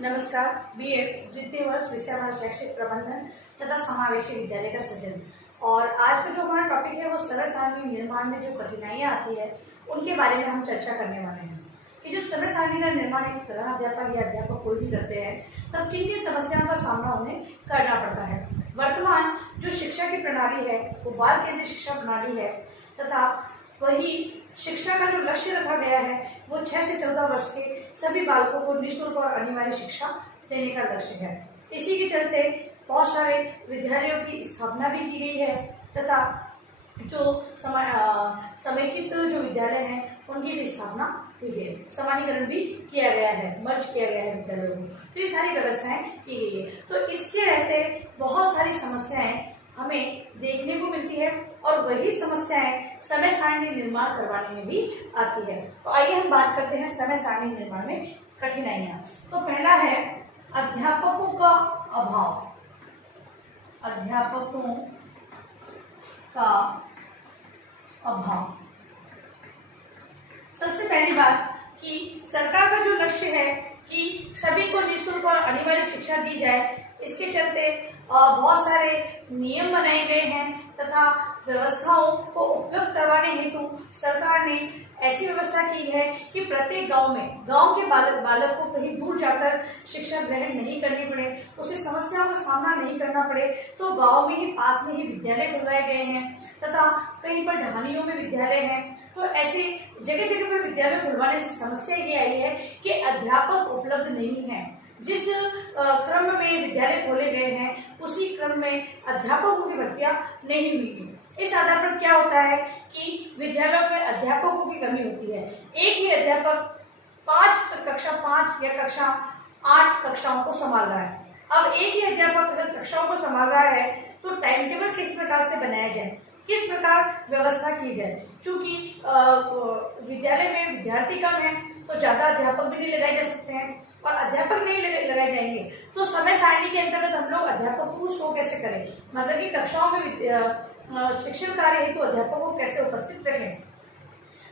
नमस्कार। बीएड द्वितीय वर्ष विषय हमारा शैक्षिक प्रबंधन तथा समावेशी विद्यालय का सृजन। और आज का जो हमारा टॉपिक है वो सरल सारणी निर्माण में जो कठिनाइयाँ आती है उनके बारे में हम चर्चा करने वाले हैं कि जब सरल सारणी का निर्माण एक प्रधानाध्यापक या अध्यापक कोई भी करते हैं तब किन किन समस्याओं का सामना उन्हें करना पड़ता है। वर्तमान जो शिक्षा की प्रणाली है वो बाल केंद्रित शिक्षा प्रणाली है तथा वही शिक्षा का जो लक्ष्य रखा गया है वो 6 से 14 वर्ष के सभी बालकों को निःशुल्क और अनिवार्य शिक्षा देने का लक्ष्य है। इसी के चलते बहुत सारे विद्यालयों की स्थापना भी की गई है तथा जो समेकित जो विद्यालय हैं उनकी भी स्थापना हुई है, समानीकरण भी किया गया है, मर्ज किया गया है विद्यालयों को। तो ये सारी व्यवस्थाएं की गई है। तो इसके रहते बहुत सारी समस्याएं हमें देखने को मिलती है और वही समस्याएं समय सारणी निर्माण करवाने में भी आती है। तो आइए हम बात करते हैं समय सारणी निर्माण में कठिनाइयां। तो पहला है अध्यापकों का अभाव। अध्यापकों का अभाव। सबसे पहली बात कि सरकार का जो लक्ष्य है कि सभी को निःशुल्क और अनिवार्य शिक्षा दी जाए, इसके चलते बहुत सारे नियम बनाए गए हैं तथा व्यवस्थाओं को उपलब्ध करवाने हेतु सरकार ने ऐसी व्यवस्था की है कि प्रत्येक गांव के बालक को कहीं दूर जाकर शिक्षा ग्रहण नहीं करनी पड़े, उसे समस्याओं का सामना नहीं करना पड़े। तो गांव में ही पास में ही विद्यालय खुलवाए गए हैं तथा कहीं पर ढानियों में विद्यालय हैं। तो ऐसे जगह जगह पर विद्यालय खुलवाने से समस्या ये आई है कि अध्यापक उपलब्ध नहीं है। जिस क्रम में विद्यालय खोले गए हैं उसी क्रम में अध्यापकों की भर्तियां नहीं हुई है। इस आधार पर क्या होता है कि विद्यालयों में अध्यापकों की कमी होती है। एक ही अध्यापक कक्षा 5 या कक्षा 8 कक्षाओं को संभाल रहा है। अब एक ही अध्यापक अगर कक्षाओं को संभाल रहा है तो टाइम टेबल किस प्रकार से बनाया जाए, किस प्रकार व्यवस्था की जाए। चूंकि विद्यालय में विद्यार्थी कम है तो ज्यादा अध्यापक भी नहीं लगाए जा सकते हैं और अध्यापक नहीं लगाए जाएंगे तो समय सारणी के अंतर्गत हम लोग अध्यापक को शो कैसे करें, मतलब कि कक्षाओं में शिक्षण कार्य हेतु अध्यापकों को कैसे उपस्थित रखें।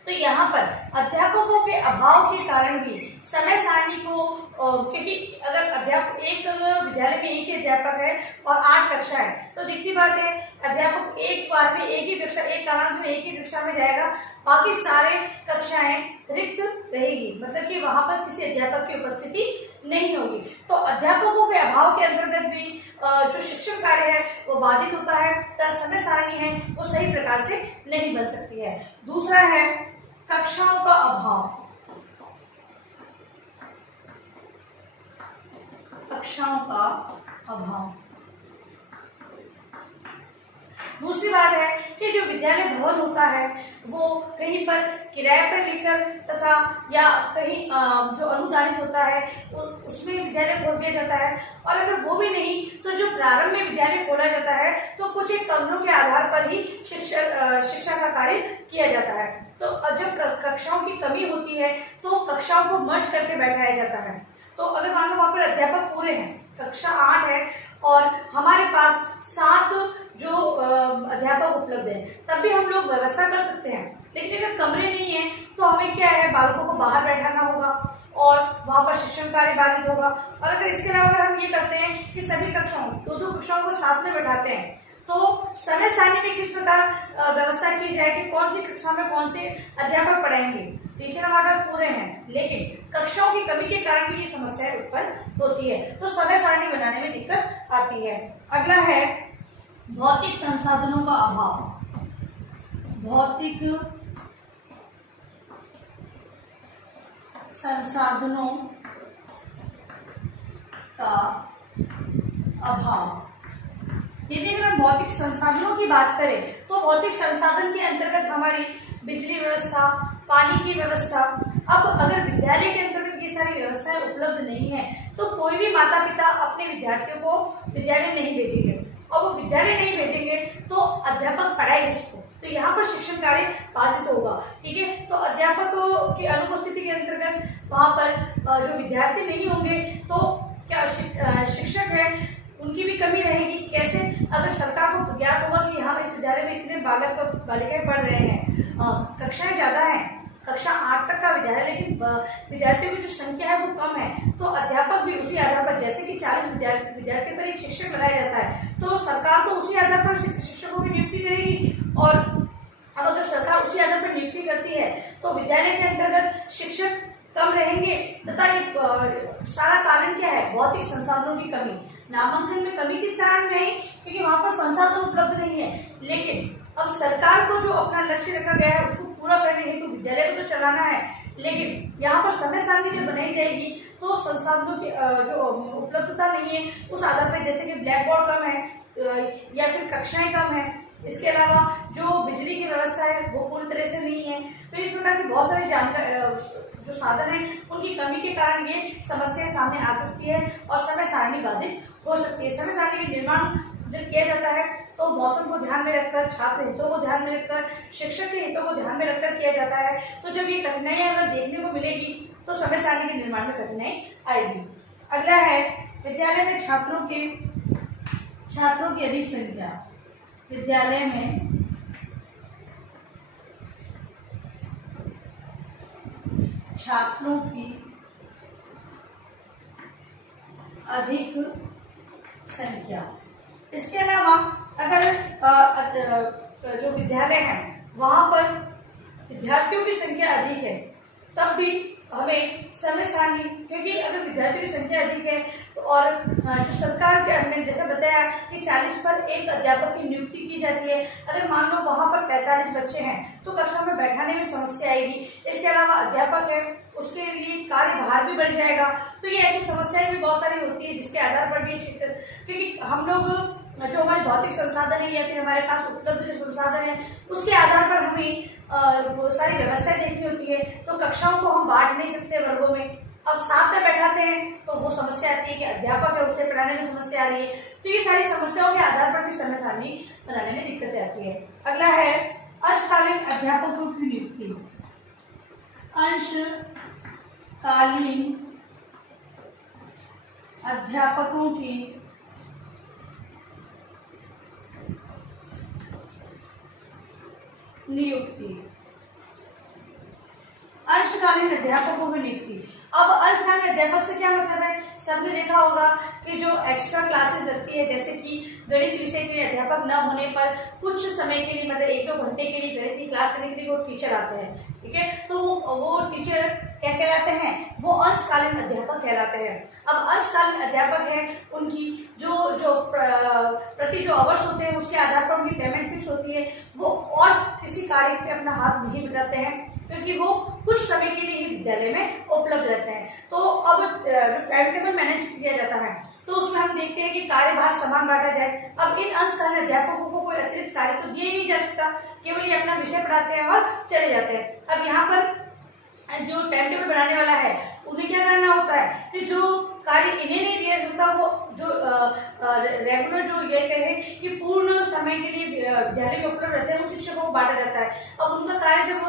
तो यहाँ पर अध्यापकों के अभाव के कारण भी समय सारणी को क्योंकि अगर एक विद्यालय में एक ही अध्यापक है और 8 कक्षा है तो दिखती बात है अध्यापक एक बार में एक कालांश में एक ही कक्षा में जाएगा, बाकी सारे कक्षाएं रिक्त रहेगी, मतलब कि वहां पर किसी अध्यापक की उपस्थिति नहीं होगी। तो अध्यापकों के अभाव के अंतर्गत भी जो शिक्षण कार्य है वो बाधित होता है, तो समय सारणी है वो सही प्रकार से नहीं बन सकती है। दूसरा है कक्षाओं का अभाव। कक्षाओं का अभाव। दूसरी बात है कि जो विद्यालय भवन होता है वो कहीं पर किराए पर लेकर तथा या कहीं जो अनुदानित होता है उसमें विद्यालय खोल दिया जाता है, और अगर वो भी नहीं तो जो प्रारंभ में विद्यालय खोला जाता है तो कुछ एक कमरों के आधार पर ही शिक्षा का कार्य किया जाता है। तो जब कक्षाओं की कमी होती है तो कक्षाओं को मर्ज करके बैठाया जाता है। तो अगर मान लो वहां पर अध्यापक पूरे हैं, कक्षा 8 है और हमारे पास 7 जो अध्यापक उपलब्ध है तब भी हम लोग व्यवस्था कर सकते हैं। लेकिन अगर कमरे नहीं है तो हमें क्या है, बालकों को बाहर बैठाना होगा और वहां पर शिक्षण कार्य बाधित होगा। और अगर इसके अलावा अगर हम ये करते हैं कि सभी कक्षाओं 2-2 कक्षाओं को साथ में बैठाते हैं तो समय सारणी में किस प्रकार व्यवस्था की जाए कि कौन सी कक्षा में कौन से अध्यापक पढ़ाएंगे। टीचर हमारे पास पूरे हैं लेकिन कक्षाओं की कमी के कारण भी ये समस्याएं उत्पन्न होती है, तो समय सारणी बनाने में दिक्कत आती है। अगला है भौतिक संसाधनों का अभाव। भौतिक संसाधनों का अभाव। यदि अगर हम भौतिक संसाधनों की बात करें तो भौतिक संसाधन के अंतर्गत हमारी बिजली व्यवस्था, पानी की व्यवस्था। अब अगर विद्यालय के अंतर्गत ये सारी व्यवस्थाएं उपलब्ध नहीं है तो कोई भी माता पिता अपने विद्यार्थियों को विद्यालय नहीं भेजेंगे, और वो विद्यालय नहीं भेजेंगे तो अध्यापक पढ़ाएंगे इसको, तो यहाँ पर शिक्षण कार्य बाधित होगा। ठीक है, तो अध्यापकों की अनुपस्थिति के अंतर्गत वहां पर जो विद्यार्थी नहीं होंगे तो क्या शिक्षक है उनकी भी कमी रहेगी। कैसे, अगर सरकार को ज्ञात होगा कि यहाँ इस विद्यालय में इतने बालिकाएं पढ़ रहे हैं, कक्षाएं ज्यादा हैं, कक्षा 8 तक का विद्यालय, लेकिन विद्यार्थियों की जो संख्या है वो कम है, तो अध्यापक भी उसी आधार पर, जैसे कि 40 विद्यार्थी पर एक शिक्षक लगाया जाता है, तो सरकार तो उसी आधार पर शिक्षकों की नियुक्ति करेगी। और अब अगर सरकार उसी आधार पर नियुक्ति करती है तो विद्यालय के अंतर्गत शिक्षक कम रहेंगे, तथा एक सारा कारण क्या है, भौतिक संसाधनों की कमी। नामांकन में कमी किस कारण नहीं, क्योंकि वहां पर संसाधन उपलब्ध नहीं है। लेकिन अब सरकार को जो अपना लक्ष्य रखा गया है उसको पूरा करने हेतु विद्यालय को तो चलाना है, लेकिन यहाँ पर समय सारणी जब बनाई जाएगी तो संसाधनों की जो उपलब्धता नहीं है उस आधार पर, जैसे कि ब्लैक बोर्ड कम है या फिर कक्षाएं कम है, इसके अलावा जो बिजली की व्यवस्था है वो पूरी तरह से नहीं है, तो इस प्रकार की बहुत सारी जानकारी जो साधन है उनकी कमी के कारण ये समस्याएं सामने आ सकती है और समय सारणी बाधित हो सकती है। समय सारणी का निर्माण जब किया जाता है तो मौसम को ध्यान में रखकर, छात्र हितों को ध्यान में रखकर, शिक्षक के हितों को ध्यान में रखकर किया जाता है। तो जब ये कठिनाइयां अगर देखने को मिलेगी तो समय सारणी के निर्माण में कठिनाई आएगी। अगला है विद्यालय में छात्रों की अधिक संख्या। विद्यालय में छात्रों की अधिक संख्या। इसके अलावा अगर जो विद्यालय है वहां पर विद्यार्थियों की संख्या अधिक है तब भी हमें समय सारणी, क्योंकि अगर विद्यार्थियों की संख्या अधिक है तो और जो सरकार के ने जैसा बताया कि 40 पर एक अध्यापक की नियुक्ति की जाती है, अगर मान लो वहां पर 45 बच्चे हैं तो कक्षा में बैठाने में समस्या आएगी। इसके अलावा अध्यापक है उसके लिए कार्यभार भी बढ़ जाएगा। तो ये ऐसी समस्याएं भी बहुत सारी होती है जिसके आधार पर भी, क्योंकि हम लोग जो हमारे भौतिक संसाधन है या फिर हमारे पास उपलब्ध जो संसाधन है उसके आधार पर हमें बहुत सारी व्यवस्थाएं देखनी होती है। तो कक्षाओं को हम बांट नहीं सकते वर्गों में, अब साथ में बैठाते हैं तो वो समस्या आती है कि अध्यापक है उसे पढ़ाने में समस्या आ रही है। तो ये सारी समस्याओं के आधार पर भी समय सारणी बनाने में दिक्कतें आती है। अगला है अंशकालीन अध्यापकों की नियुक्ति। अंशकालीन अध्यापकों की नियुक्ति। अंशकालीन अध्यापकों की नियुक्ति। अब अंशकालीन अध्यापक से क्या मतलब है, सबने देखा होगा कि जो एक्स्ट्रा क्लासेस लगती है, जैसे कि गणित विषय के अध्यापक न होने पर कुछ समय के लिए, मतलब 1-2 घंटे के लिए गणित की क्लास करने के लिए वो टीचर आते हैं, ठीक है। तो वो टीचर क्या कहलाते हैं, वो अंशकालीन अध्यापक कहलाते हैं। अब अंशकालीन अध्यापक हैं उनकी जो प्रति जो आवर्स होते हैं उसके आधार पर उनकी पेमेंट फिक्स होती है। वो और किसी कार्य पे अपना हाथ नहीं बटाते हैं क्योंकि वो कुछ समय के लिए ही विद्यालय में उपलब्ध रहते हैं। तो अब जो टाइम टेबल मैनेज किया जाता है तो उसमें हम देखते हैं कि कार्यभार समान बांटा जाए। अब इन अंशकालीन अध्यापकों को कोई अतिरिक्त कार्य तो दिया ही नहीं जा सकता, केवल ये अपना विषय पढ़ाते हैं और चले जाते हैं। अब यहाँ पर जो टाइम टेबल बनाने वाला है उन्हें क्या करना होता है कि जो कार्य इन्हें नहीं दिया सकता वो जो रेगुलर जो ये कहें कि पूर्ण समय के लिए विद्यालय में उपलब्ध रहते हैं उन शिक्षकों को बांटा जाता है। अब उनका कार्य जब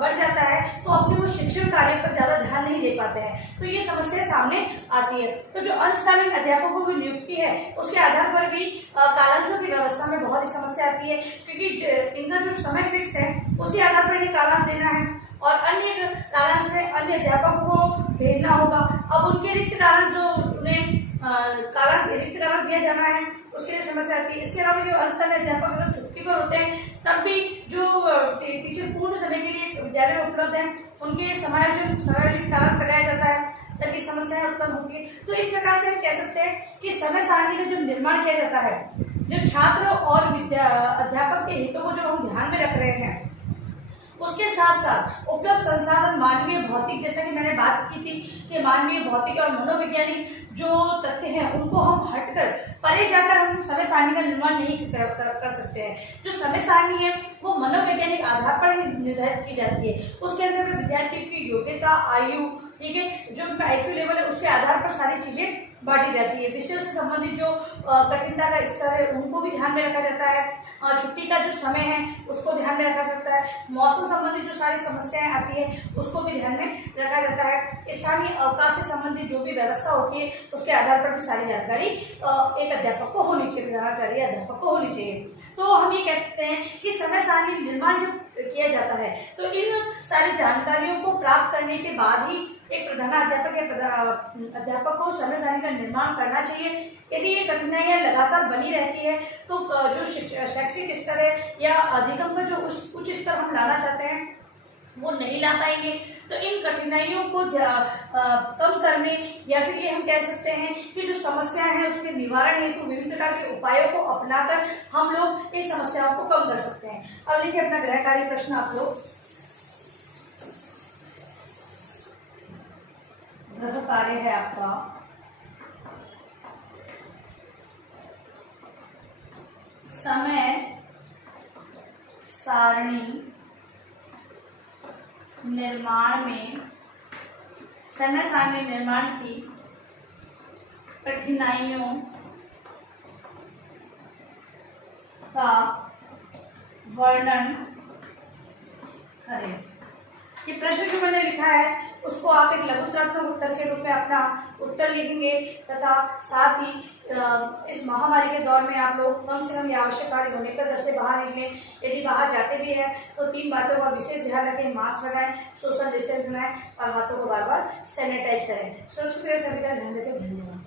बढ़ जाता है तो अपने वो शिक्षण कार्य पर ज्यादा ध्यान नहीं दे पाते हैं, तो ये समस्या सामने आती है। तो जो अंशकालीन अध्यापकों की नियुक्ति है उसके आधार पर भी कालांशों की व्यवस्था में बहुत ही समस्या आती है, क्योंकि इनका जो समय फिक्स है उसी आधार पर इन्हें कालांश देना है और अन्य कालांश में अन्य अध्यापकों को भेजना होगा। अब उनके रिक्त कालांश जो उन्हें रिक्त कालांश दिया जाना है उसके लिए समस्या आती है। इसके अलावा जो अंशकालीन अध्यापक अगर छुट्टी पर होते हैं तब भी जो टीचर पूर्ण समय के लिए विद्यालय में उपलब्ध है उनके समायोजित कालांश कटाया जाता है तभी समस्याएं उत्पन्न होती है। तो इस प्रकार से हम कह सकते हैं कि समय सारणी का जो निर्माण किया जाता है, जो छात्र और अध्यापक के हितों को जो हम ध्यान में रख रहे हैं उसके साथ साथ उपलब्ध संसाधन मानवीय भौतिक, जैसा कि मैंने बात की थी कि मानवीय भौतिक और मनोवैज्ञानिक जो तथ्य हैं उनको हम हटकर परे जाकर हम समय सारणी का निर्माण नहीं कर सकते हैं। जो समय सारणी है वो मनोवैज्ञानिक आधार पर ही निर्धारित की जाती है। उसके अंदर विद्यार्थी की योग्यता, आयु, ठीक है, जो उनका IQ लेवल है उसके आधार पर सारी चीजें बांटी जाती है। विषयों से संबंधित जो कठिनता का स्तर है उनको भी ध्यान में रखा जाता है। छुट्टी का जो समय है उसको ध्यान में रखा जाता है। मौसम संबंधित जो सारी समस्याएं आती है उसको भी ध्यान में रखा जाता है। स्थानीय अवकाश से संबंधित जो भी व्यवस्था होती है उसके आधार पर भी सारी जानकारी एक अध्यापक को होनी चाहिए, प्रधानाचार्य अध्यापक को होनी चाहिए। तो हम ये कह सकते हैं कि समय सारणी निर्माण जब किया जाता है। तो इन सारी जानकारियों को प्राप्त करने के बाद ही एक प्रधानाध्यापक या अध्यापक को समय सारणी का निर्माण करना चाहिए। यदि ये कठिनाइयां लगातार बनी रहती है तो जो शैक्षिक स्तर है या अधिगम का जो उच्च स्तर हम लाना चाहते हैं वो नहीं ला पाएंगे। तो इन कठिनाइयों को कम करने या फिर ये हम कह सकते हैं कि जो समस्या है उसके निवारण हेतु विभिन्न प्रकार के उपायों को अपनाकर हम लोग इन समस्याओं को कम कर सकते हैं। अब लिखिए अपना गृह कार्य प्रश्न आप लोग। गृह कार्य है आपका समय सारणी निर्माण में समय सारणी निर्माण की कठिनाइयों का वर्णन करें। ये प्रश्न जो मैंने लिखा है उसको आप एक लघुत्रात्मक उत्तर के रूप में अपना उत्तर लिखेंगे तथा साथ ही इस महामारी के दौर में आप लोग कम से कम ये आवश्यक कार्य होने पर घर से बाहर निकलें। यदि बाहर जाते भी हैं तो 3 बातों का विशेष ध्यान रखें। मास्क लगाएं, सोशल डिस्टेंस बनाएं और हाथों को बार बार सैनिटाइज करें। सुरक्षित रहे, सभी का ध्यान रखें। धन्यवाद।